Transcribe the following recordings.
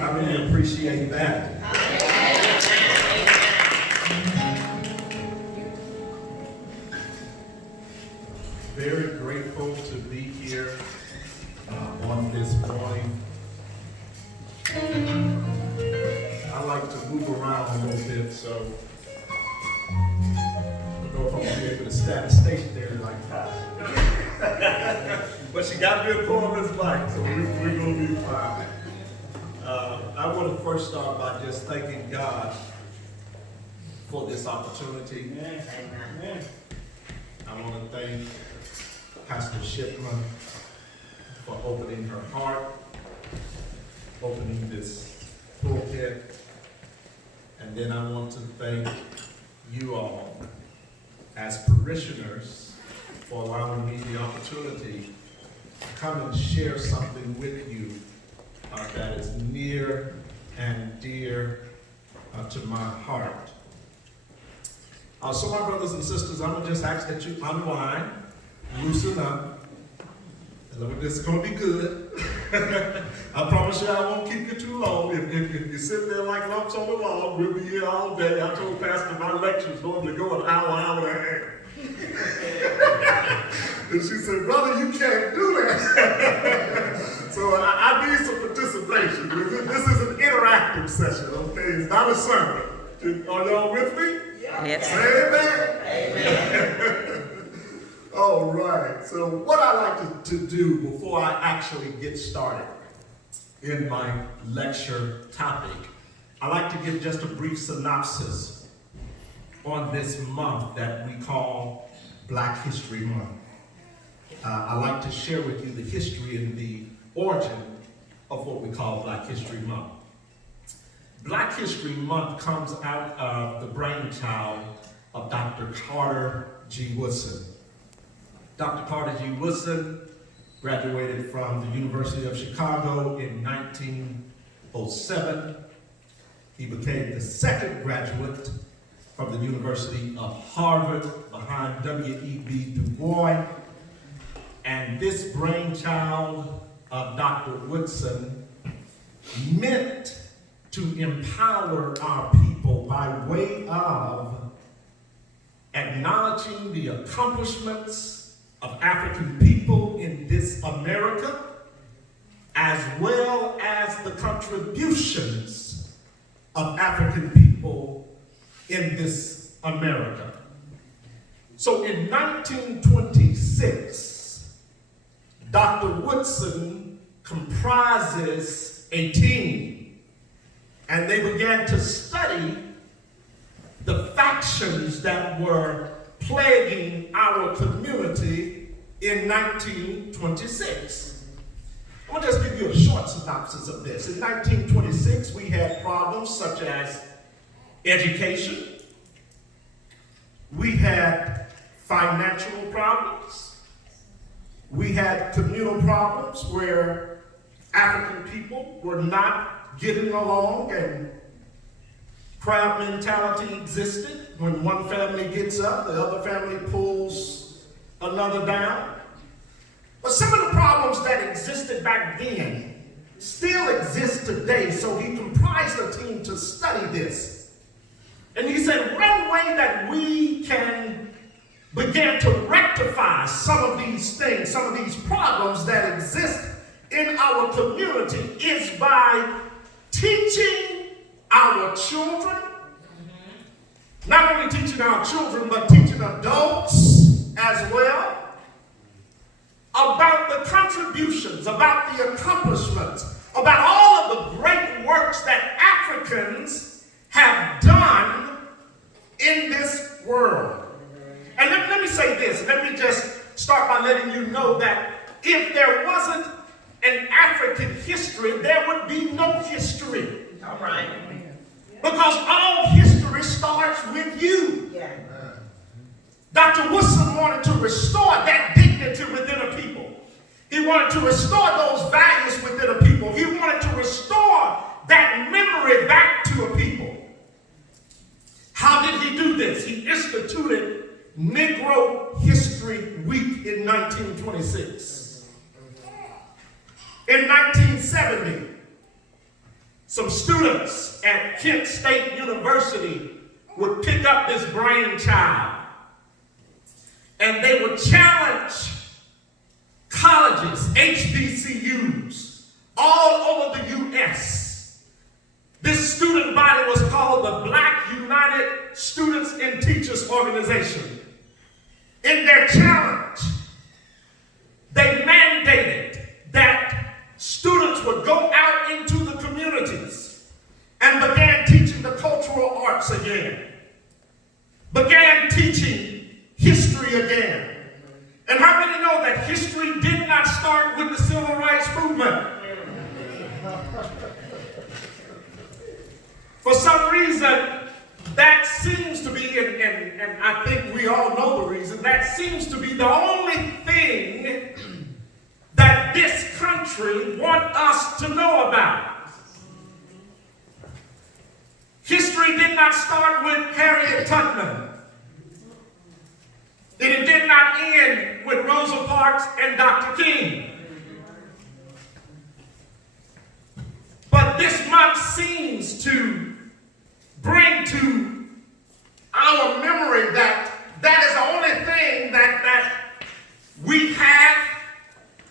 I really appreciate that. Very grateful to be here on this morning. I like to move around a little bit, so I don't know if I'm going to be able to stay there like that. But she got me a performance mic, so we're going to be fine. I want to first start by just thanking God for this opportunity. Amen. I want to thank Pastor Shipman for opening her heart, opening this pulpit, and then I want to thank you all as parishioners for allowing me the opportunity to come and share something with you that is near and dear to my heart. So my brothers and sisters, I'm going to just ask that you unwind, loosen up. This is going to be good. I promise you I won't keep you too long. If you sit there like lumps on the wall, we'll be here all day. I told Pastor my lectures normally go an hour and a half. And she said, brother, you can't do that. So I need some participation. This is an interactive session, okay? It's not a sermon. Are y'all with me? Yes. Say amen. All right. So what I like to do before I actually get started in my lecture topic, I like to give just a brief synopsis on this month that we call Black History Month. I like to share with you the history and the origin of what we call Black History Month. Black History Month comes out of the brainchild of Dr. Carter G. Woodson. Dr. Carter G. Woodson graduated from the University of Chicago in 1907. He became the second graduate from the University of Harvard behind W.E.B. Du Bois. And this brainchild of Dr. Woodson meant to empower our people by way of acknowledging the accomplishments of African people in this America, as well as the contributions of African people in this America. So in 1926, Dr. Woodson comprises a team, and they began to study the factions that were plaguing our community in 1926. I'll just give you a short synopsis of this. In 1926, we had problems such as education. We had financial problems. We had communal problems where African people were not getting along, and crowd mentality existed. When one family gets up, the other family pulls another down. But some of the problems that existed back then still exist today, so he comprised a team to study this. And he said, one way that we can begin to rectify some of these things, some of these problems that exist in our community is by teaching our children, not only teaching our children, but teaching adults as well, about the contributions, about the accomplishments, about all of the great works that Africans have done in this world. And let me say this, let me just start by letting you know that if there wasn't an African history, there would be no history. All right. Because all history starts with you. Yeah. Dr. Woodson wanted to restore that dignity within a people. He wanted to restore those values within a people. He wanted to restore that memory back to a people. How did he do this? He instituted Negro History Week in 1926. In 1970, some students at Kent State University would pick up this brainchild, and they would challenge colleges, HBCUs, all over the U.S. This student body was called the Black United Students and Teachers Organization. In their challenge, they mandated that students would go out into the communities and began teaching the cultural arts again, began teaching history again. And how many know that history did not start with the Civil Rights Movement? For some reason, that seems to be, and I think we all know the reason, that seems to be the only thing that this country wants us to know about. History did not start with Harriet Tubman. And it did not end with Rosa Parks and Dr. King. But this month seems to bring to our memory that that is the only thing that we have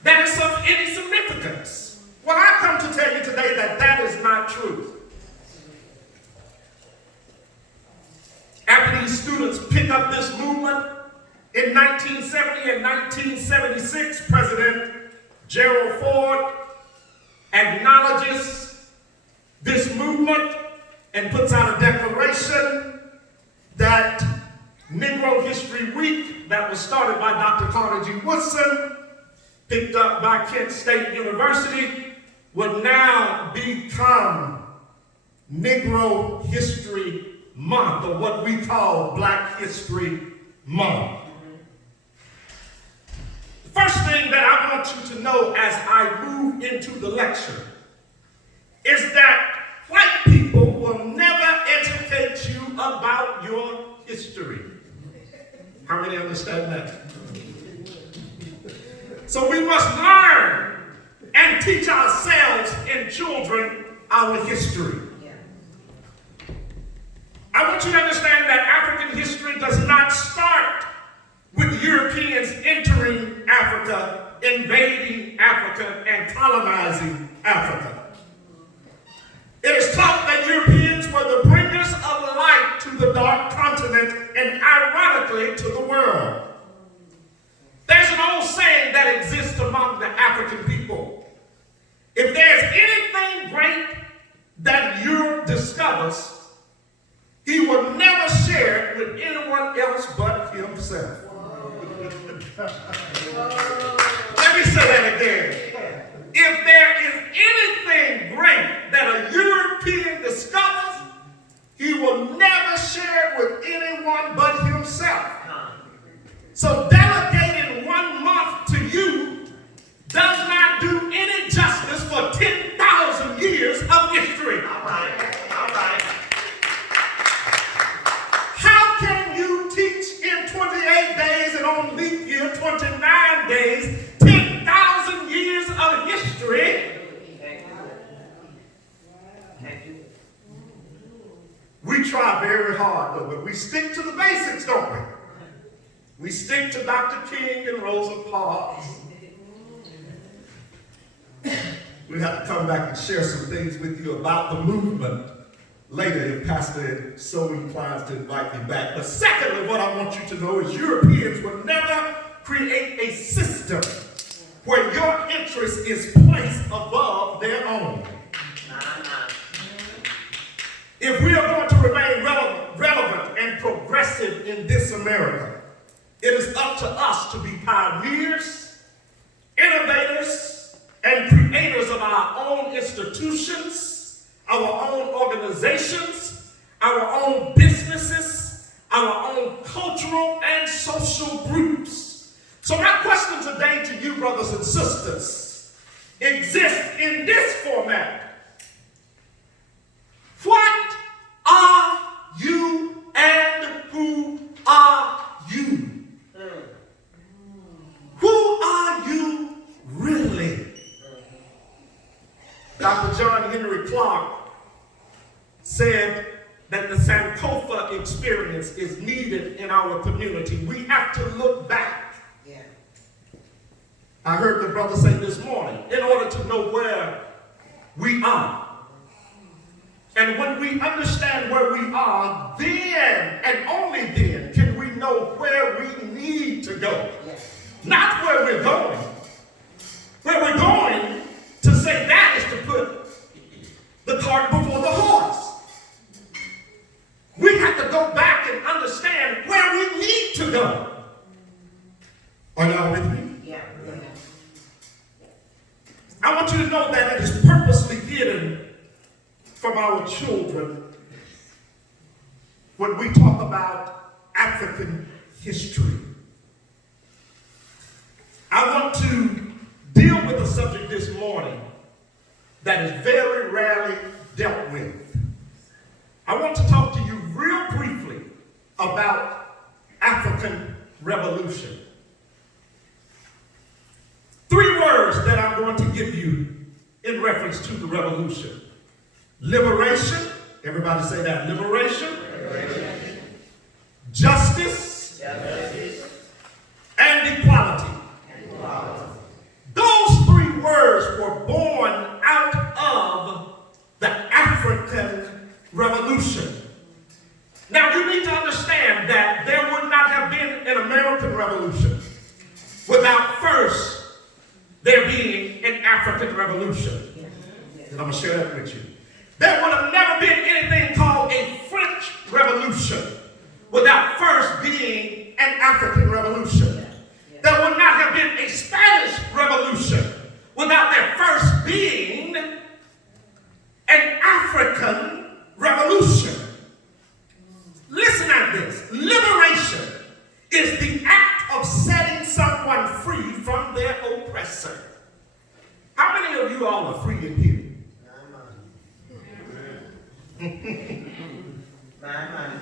that is of any significance. Well, I come to tell you today that that is not true. After these students pick up this movement, in 1970 and 1976, President Gerald Ford acknowledges this movement and puts out a declaration that Negro History Week, that was started by Dr. Carter G. Woodson, picked up by Kent State University, would now become Negro History Month, or what we call Black History Month. The first thing that I want you to know as I move into the lecture is that white people will never educate you about your history. How many understand that? So we must learn and teach ourselves and children our history. I want you to understand that African history does not start with Europeans entering Africa, invading Africa, and colonizing Africa. It is taught that Europeans were the bringers of light to the dark continent and ironically to the world. There's an old saying that exists among the African people. If there's anything great that Europe discovers, he will never share it with anyone else but himself. Let me say that again. If there is anything great that a European discovers, he will never share it with anyone but himself. So delegating 1 month to you does not do any justice for 10,000 years of history. All right. How can you teach in 28 days and on leap year 29 days 10,000 years of history? We try very hard, though, but we stick to the basics, don't we? We stick to Dr. King and Rosa Parks. We have to come back and share some things with you about the movement later if Pastor so inclines to invite me back. But secondly, what I want you to know is Europeans will never create a system where your interest is placed above their own. If we are going to remain relevant and progressive in this America, it is up to us to be pioneers, innovators, and creators of our own institutions, our own organizations, our own businesses, our own cultural and social groups. So my question today to you, brothers and sisters, exists in this format. What are you and who are you? Who are you really? Dr. John Henry Clark said that the Sankofa experience is needed in our community. We have to look back. Yeah. I heard the brother say this morning, in order to know where we are. And when we understand where we are, then and only then can we know where we need to go. Yes. Not where we're going. Where we're going, to say that is to put the cart before the horse. We have to go back and understand where we need to go. Are y'all with me? Yeah. I want you to know that it is purposely hidden from our children when we talk about African history. I want to deal with a subject this morning that is very rarely dealt with. I want to talk to you real briefly about African Revolution. 3 words that I'm going to give you in reference to the revolution. Liberation. Everybody say that. Liberation. Liberation. Justice. Justice. And equality. Those 3 words were born out of the African Revolution. Now you need to understand that there would not have been an American Revolution without first there being an African Revolution. And I'm going to share that with you. There would have never been anything called a French Revolution without first being an African Revolution. There would not have been a Spanish Revolution without there first being an African Revolution. Listen at this. Liberation is the act of setting someone free from their oppressor. How many of you all are free in here?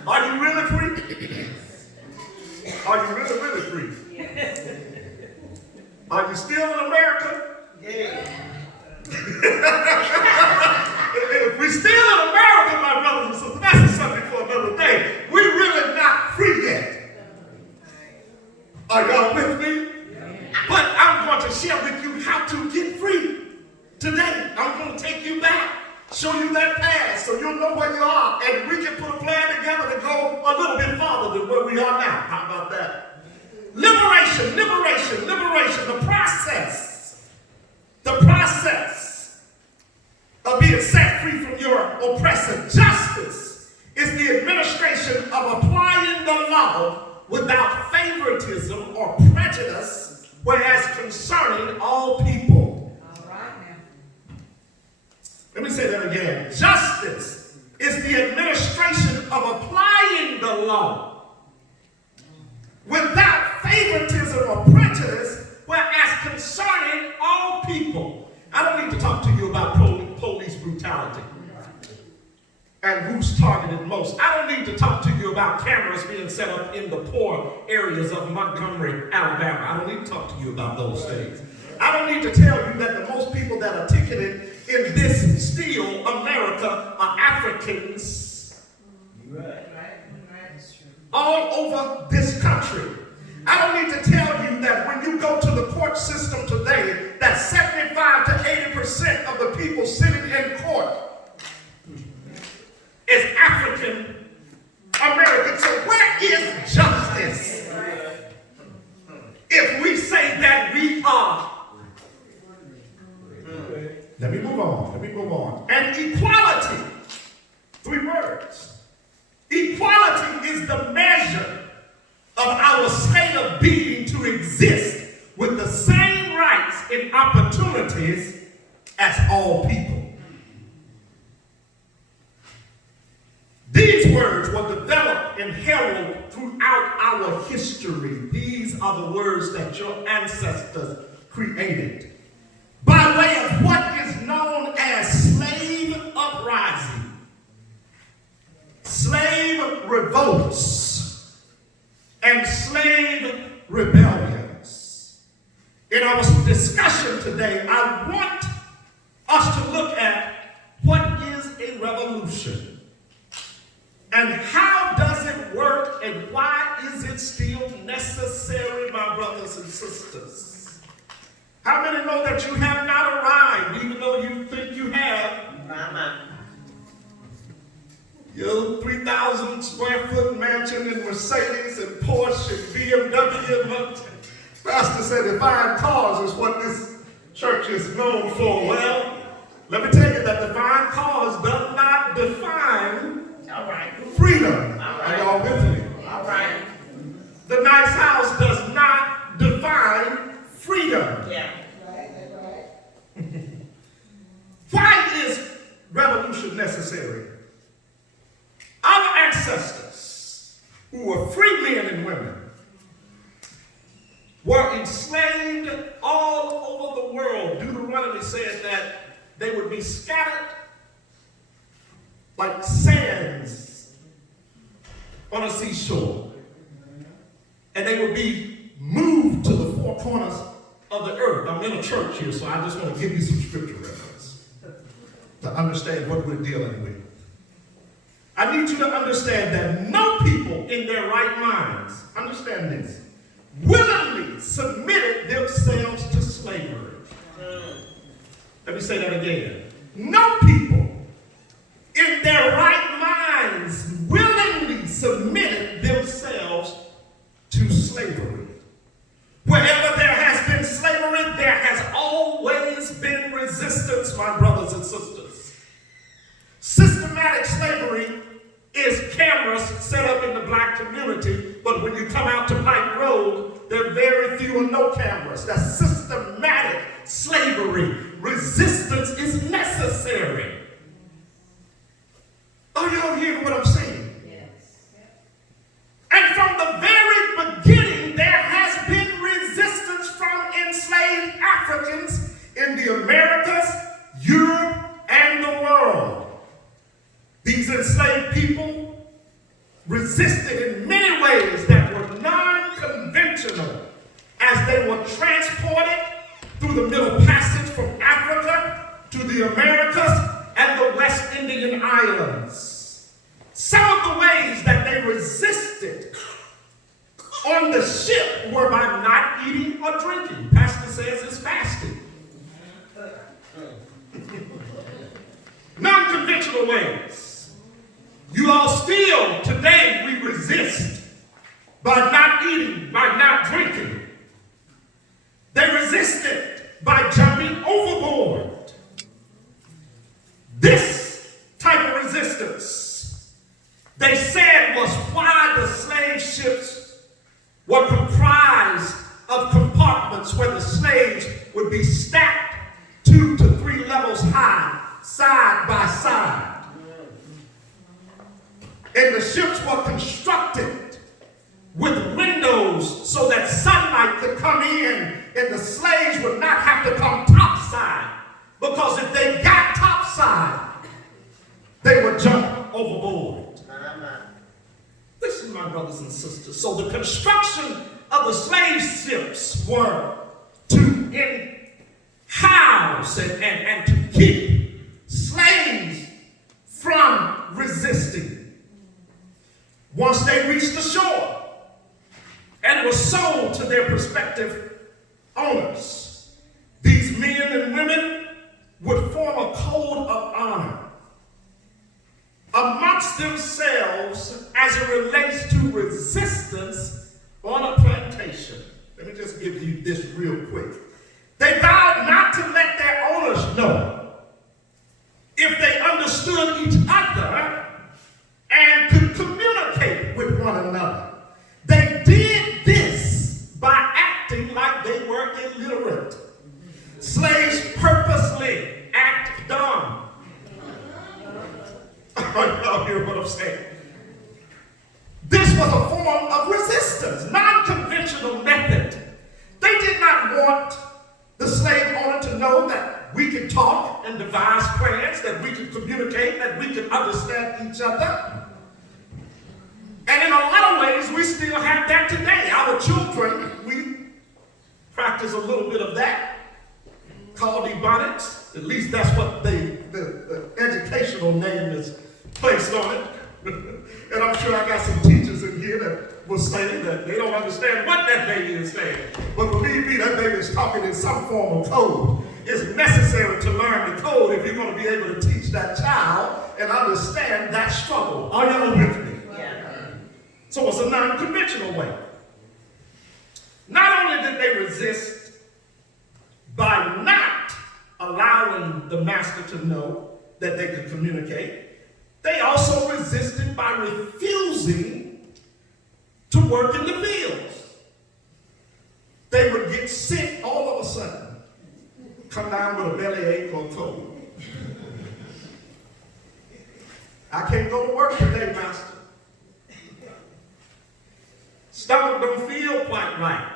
Are you really free? Are you really, really free? Are you still in America? Yeah. If we're still in America, my brothers and sisters, that's a subject for another day. We're really not free yet. Are y'all with me? But I'm going to share with you how to get free today. I'm going to take you back, show you that path so you'll know where you are, and we can put a plan together to go a little bit farther than where we are now. How about that? Liberation, liberation, liberation. The process of being set free from your oppressor. Justice is the administration of applying the law without favoritism or prejudice, whereas concerning all people. All right, now. Let me say that again. Justice is the administration of applying the law without favoritism or prejudice, whereas concerning all people. I don't need to talk to you about police brutality and who's targeted most. I don't need to talk to you about cameras being set up in the poor areas of Montgomery, Alabama. I don't need to talk to you about those things. I don't need to tell you that the most people that are ticketed in this still America are Africans all over this country. I don't need to tell you that when you go to the court system today, that 75 to 80% of the people sitting in court is African American. So where is justice if we say that we are? Let me move on. And equality, 3 words. Equality is the measure of our state of being to exist with the same rights and opportunities as all people. These words were developed and heralded throughout our history. These are the words that your ancestors created by way of what is known as slave uprising, slave revolts, and slave rebellions. In our discussion today, I want us to look at what is a revolution. And how does it work, and why is it still necessary, my brothers and sisters? How many know that you have not arrived, even though you think you have? Mama. Your 3,000 square foot mansion and Mercedes and Porsche and BMW. And Pastor said divine cause is what this church is known for. Well, let me tell you that divine cause does not define freedom. Are y'all with me? All right. The nice house does not define freedom. Yeah. Why is revolution necessary? Our ancestors, who were free men and women, were enslaved all over the world. Deuteronomy said that they would be scattered like sands on a seashore. And they would be moved to the four corners of the earth. I'm in a church here, so I just want to give you some scripture reference to understand what we're dealing with. I need you to understand that no people in their right minds, understand this, willingly submitted themselves to slavery. Let me say that again. No people in their right minds willingly submitted themselves to slavery. Wherever there has been slavery, there has always been resistance, my brothers and sisters. Systematic slavery is cameras set up in the black community, but when you come out to Pike Road, there are very few or no cameras. That's systematic slavery. Resistance is necessary. Are y'all hearing what I'm saying? Yes. And from the very beginning, there has been resistance from enslaved Africans in the Americas, Europe, and the world. These enslaved people resisted in many ways that were non-conventional as they were transported through the Middle Passage from Africa to the Americas and the West Indian Islands. Some of the ways that they resisted on the ship were by not eating or drinking. Pastor says it's fasting. Non-conventional ways. You all still, today, we resist by not eating, by not drinking. They resisted by jumping overboard. This type of resistance, they said, was why the slave ships were comprised of compartments where the slaves would be stacked 2 to 3 levels high, side by side. And the ships were constructed with windows so that sunlight could come in and the slaves would not have to come topside. Because if they got topside, they would jump overboard. Listen, my brothers and sisters. So the construction of the slave ships were to house and to keep slaves from resisting. Once they reached the shore and were sold to their prospective owners, these men and women would form a code of honor amongst themselves as it relates to resistance on a plantation. Let me just give you this real quick. They vowed not to let their owners know if they understood each other and could communicate with one another. They did this by acting like they were illiterate. Slaves purposely act dumb. Y'all hear what I'm saying? This was a form of resistance, non-conventional method. They did not want the slave owner to know that we could talk and devise plans, that we could communicate, that we could understand each other. And in a lot of ways, we still have that today. Our children, we practice a little bit of that, called ebonics. At least that's what the educational name is placed on it. And I'm sure I got some teachers in here that will say that they don't understand what that baby is saying. But believe me, that baby is talking in some form of code. It's necessary to learn the code if you're going to be able to teach that child and understand that struggle. Are y'all with me? Yeah. So it's a non-conventional way. Not only did they resist by not allowing the master to know that they could communicate, they also resisted by refusing to work in the fields. They would get sick all of a sudden, come down with a bellyache or cold. I can't go to work today, master. Stomach don't feel quite right.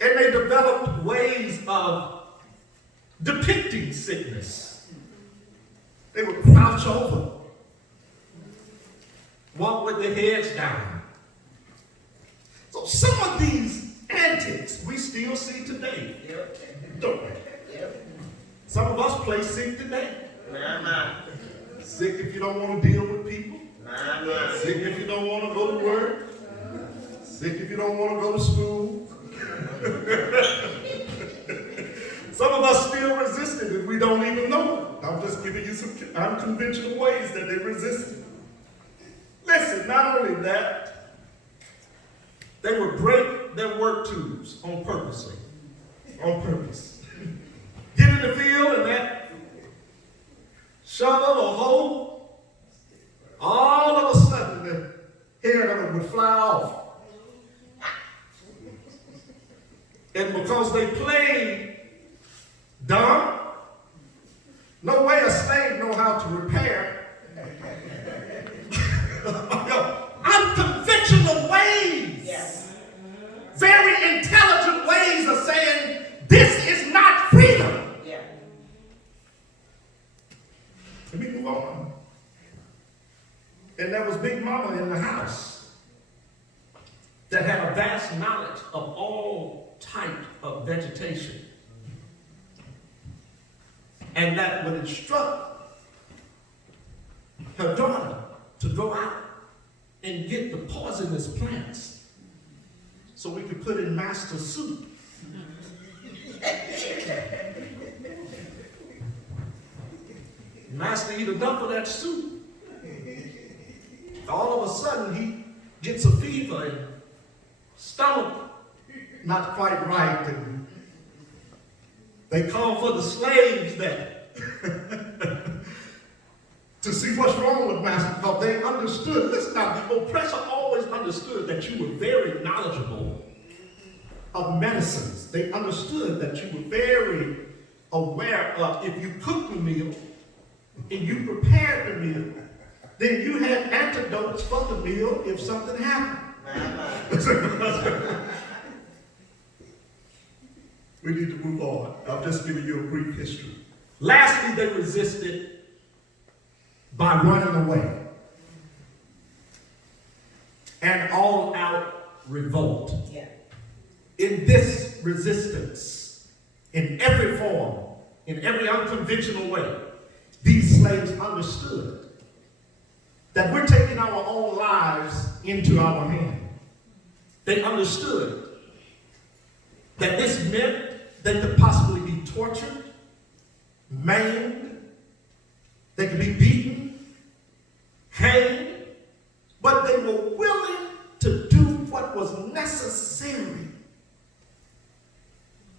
And they developed ways of depicting sickness. They would crouch over, walk with their heads down. So some of these antics we still see today, don't we? Some of us play sick today. Sick if you don't want to deal with people. Sick if you don't want to go to work. Sick if you don't want to go to school. Some of us still resist it and we don't even know it. I'm just giving you some unconventional ways that they resisted. Listen, not only that, they would break their work tools on purpose. Get in the field and that shovel or hoe, all of a sudden the hair of it would fly off. And because they played dumb, no way a slave know how to repair. Unconventional ways. Yes. Very intelligent ways of saying, this is not freedom. Yeah. Let me move on. And there was Big Mama in the house that had a vast knowledge of all type of vegetation. And that would instruct her daughter to go out and get the poisonous plants so we could put in master soup. Master eat enough of that soup. All of a sudden he gets a fever and stomach not quite right, and they call for the slaves that to see what's wrong with master, because they understood. Listen now, the oppressor always understood that you were very knowledgeable of medicines. They understood that you were very aware of, if you cooked the meal and you prepared the meal, then you had antidotes for the meal if something happened. We need to move on. I'll just give you a brief history. Lastly, they resisted by running away. An all-out revolt. Yeah. In this resistance, in every form, in every unconventional way, these slaves understood that we're taking our own lives into our hands. They understood that this meant they could possibly be tortured, maimed, they could be beaten, hanged, but they were willing to do what was necessary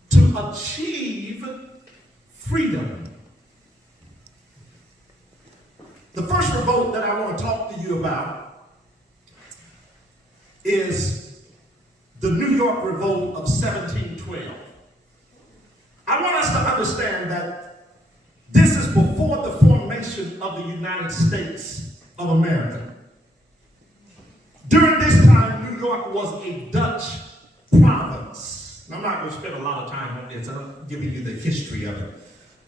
to achieve freedom. The first revolt that I want to talk to you about is the New York Revolt of 1712. I want us to understand that this is before the formation of the United States of America. During this time, New York was a Dutch province. And I'm not going to spend a lot of time on this. I'm giving you the history of it.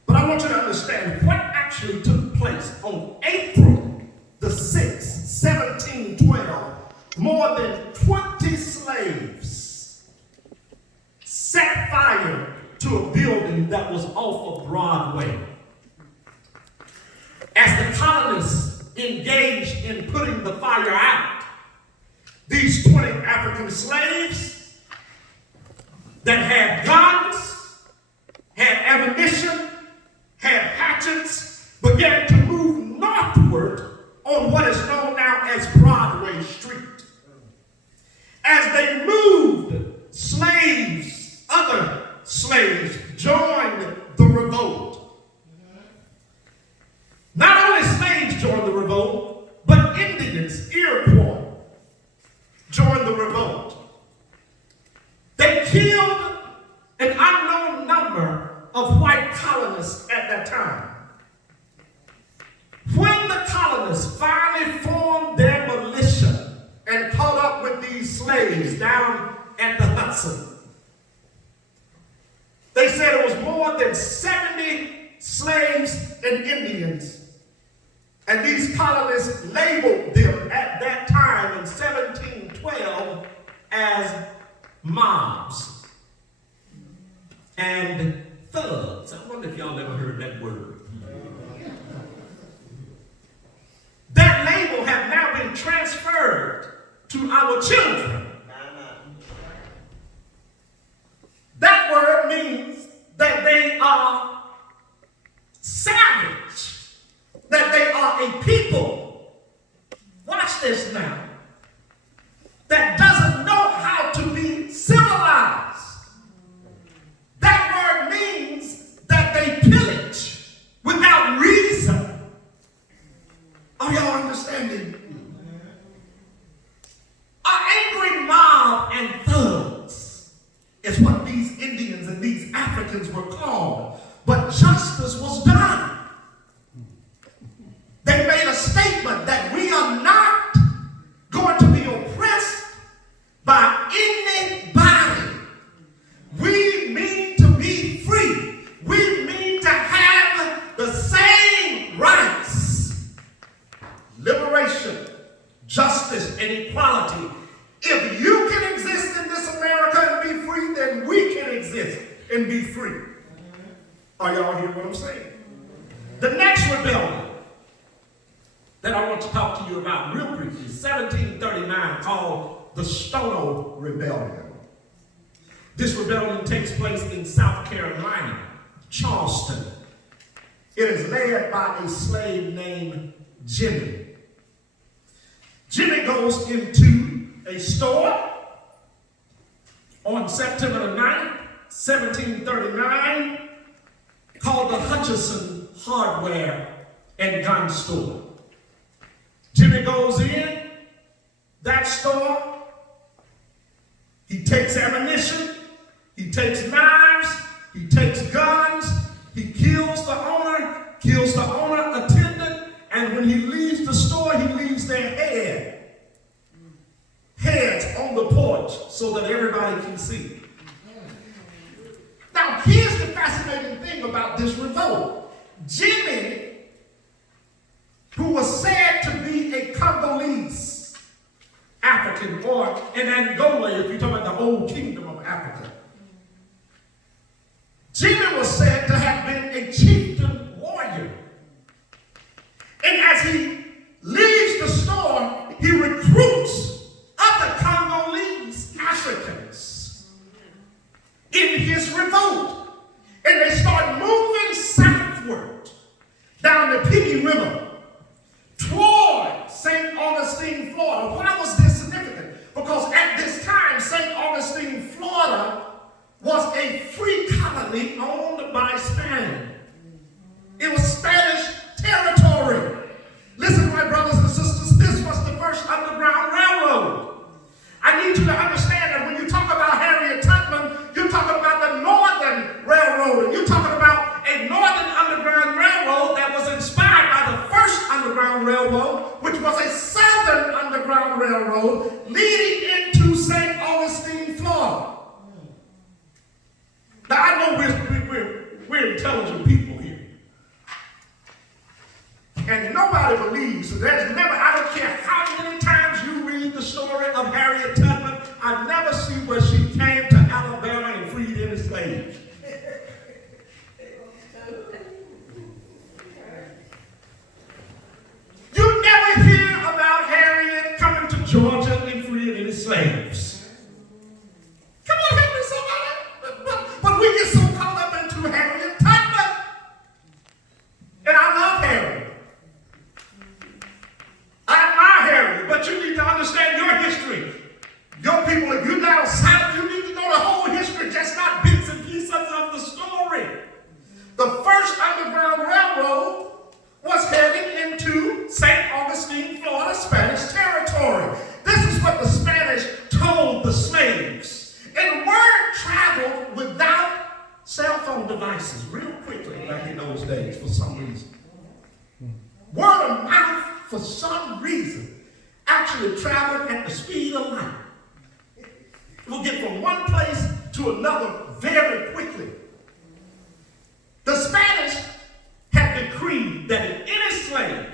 But I want you to understand what actually took place on April the 6th, 1712. More than 20 slaves set fire to a building that was off of Broadway. As the engaged in putting the fire out. These 20 African slaves that had guns, had ammunition, had hatchets, began to move northward on what is known now as Broadway Street. As they moved, slaves, other slaves, joined the revolt. Not only slaves joined the revolt, but Indians, Iroquois, joined the revolt. They killed an unknown number of white colonists at that time. When the colonists finally formed their militia and caught up with these slaves down at the Hudson, they said it was more than 70 slaves and Indians. And these colonists labeled them at that time in 1712 as mobs and thugs. I wonder if y'all ever heard that word. That label have now been transferred to our children. That word means that they are savage, that they are a people, watch this now, that doesn't know how to be civilized. That word means that they pillage without reason. Are y'all understanding? An angry mob and thugs is what these Indians and these Africans were called. But justice was done. They made a statement that we are not going to be oppressed by anybody. We mean to be free. We mean to have the same rights. Liberation, justice, and equality. If you can exist in this America and be free, then we can exist and be free. Are y'all hearing what I'm saying? The next rebellion that I want to talk to you about real briefly, 1739, called the Stono Rebellion. This rebellion takes place in South Carolina, Charleston. It is led by a slave named Jimmy. Jimmy goes into a store on September the 9th, 1739, called the Hutchinson Hardware and Gun Store. Jimmy goes in that store. He takes ammunition. He takes knives. He takes guns. He kills the owner attendant, and when he leaves the store, he leaves their heads on the porch so that everybody can see. Now, here's the fascinating thing about this revolt. Jimmy, who was said to be a Congolese African, or an Angola, if you're talking about the old kingdom of Africa. Jimmy was said to have been a chieftain warrior. And as he leaves the store, he recruits other Congolese Africans in his revolt. And they start moving southward down the Piggy River toward St. Augustine, Florida. Why was this significant? Because at this time, St. Augustine, Florida was a free colony owned by Spain. It was Spanish territory. Listen, my brothers and sisters, this was the first Underground Railroad. I need you to understand that when you talk about Harriet Tubman, you're talking about the Northern Railroad, and you're talking about a Northern Underground Railroad that was inspired by the first Underground Railroad, which was a Southern Underground Railroad leading into St. Augustine, Florida. Now, I know we're intelligent people here. And nobody believes, so there's never, I don't care how many times you read the story of Harriet Tubman, I never see where she came to Alabama and freed any slaves. You never Word of mouth, for some reason, actually traveled at the speed of light. It will get from one place to another very quickly. The Spanish had decreed that if any slave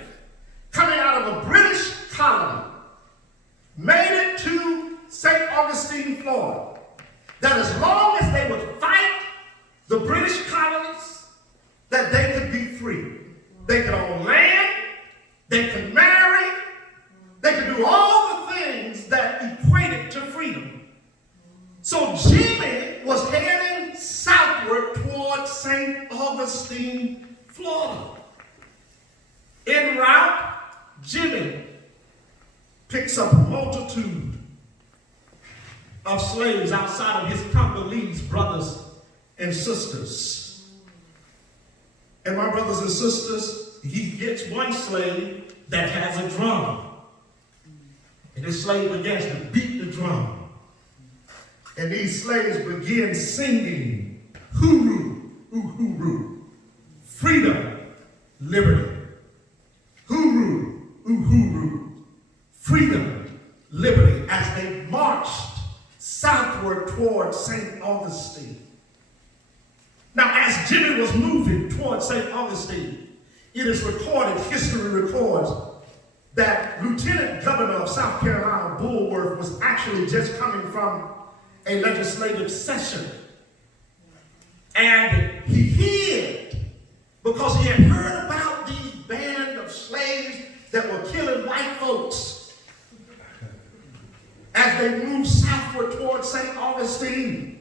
coming out of a British colony made it to St. Augustine, Florida, that as long as they would fight the British colonies, that they could be free. They could own land, they could marry, they could do all the things that equated to freedom. So Jimmy was heading southward towards St. Augustine, Florida. En route, Jimmy picks up a multitude of slaves outside of his Congolese brothers and sisters. And my brothers and sisters, he gets one slave that has a drum. And this slave begins to beat the drum. And these slaves begin singing, hooroo, hooroo, freedom, liberty. Hooroo, hooroo, freedom, liberty, as they marched southward towards St. Augustine. Now, as Jimmy was moving towards St. Augustine, it is recorded, history records, that Lieutenant Governor of South Carolina, Bulworth, was actually just coming from a legislative session. And he hid because he had heard about these band of slaves that were killing white folks as they moved southward towards St. Augustine.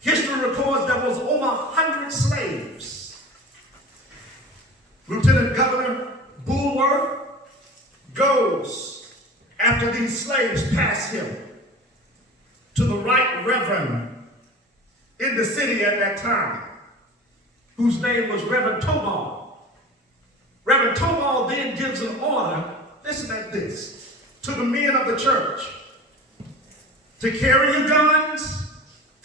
History records there was over 100 slaves. Lieutenant Governor Bulworth goes after these slaves pass him to the right reverend in the city at that time, whose name was Reverend Tobal. Reverend Tobal then gives an order, listen at this, to the men of the church to carry your guns,